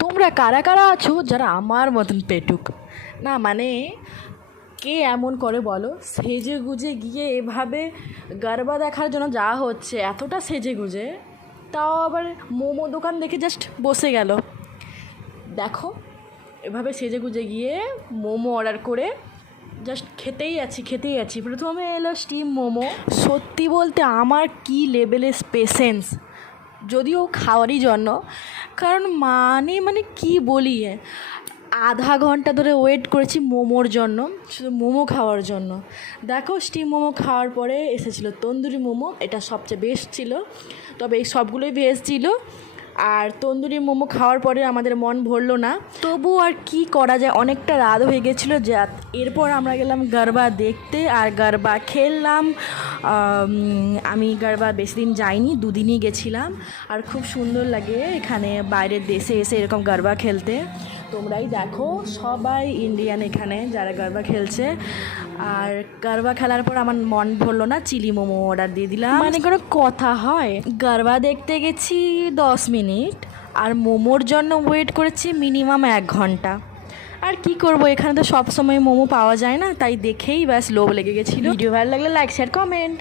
তোমরা কারা কারা আছো যারা আমার মতন পেটুক? না মানে কে এমন করে বলো, সেজে গুজে গিয়ে এভাবে গরবা দেখার জন্য যা হচ্ছে, এতটা সেজে গুজে, তাও আবার মোমো দোকান দেখে জাস্ট বসে গেল। দেখো, এভাবে সেজে গুজে গিয়ে মোমো অর্ডার করে জাস্ট খেতেই আছি। প্রথমে এলো স্টিম মোমো। সত্যি বলতে আমার কি লেভেলের পেশেন্স, যদিও খাওয়ারই জন্য, কারণ মানে কি বলি, আধা ঘন্টা ধরে ওয়েট করেছি মোমোর জন্য, শুধু মোমো খাওয়ার জন্য। দেখো, স্টিম মোমো খাওয়ার পরে এসেছিলো তন্দুরি মোমো, এটা সবচেয়ে বেস্ট ছিল, তবে এই সবগুলোই বেস্ট ছিল। আর তন্দুরি মোমো খাওয়ার পরে আমাদের মন ভরলো না, তবু আর কি করা যায়, অনেকটা রাত হয়ে গেছিলো। যা এরপর আমরা গেলাম গরবা দেখতে আর গরবা খেললাম। আমি গরবা বেশি দিন যাইনি, দুদিনই গেছিলাম। আর খুব সুন্দর লাগে এখানে বাইরের দেশে এসে এরকম গরবা খেলতে। তোমরাই দেখো, সবাই ইন্ডিয়ান এখানে যারা গরবা খেলছে। আর গরবা খেলার পর আমার মন ভরলো না, চিলি মোমো অর্ডার দিয়ে দিলাম। মানে কোনো কথা হয়, গরবা দেখতে গেছি 10 মিনিট আর মোমোর জন্য ওয়েট করেছি মিনিমাম 1 ঘন্টা। আর কি করব, এখানে তো সব সময় মোমো পাওয়া যায় না, তাই দেখেই ব্যাস লোভ লেগে গেছিলো। ভিডিও ভালো লাগলে লাইক শেয়ার কমেন্ট।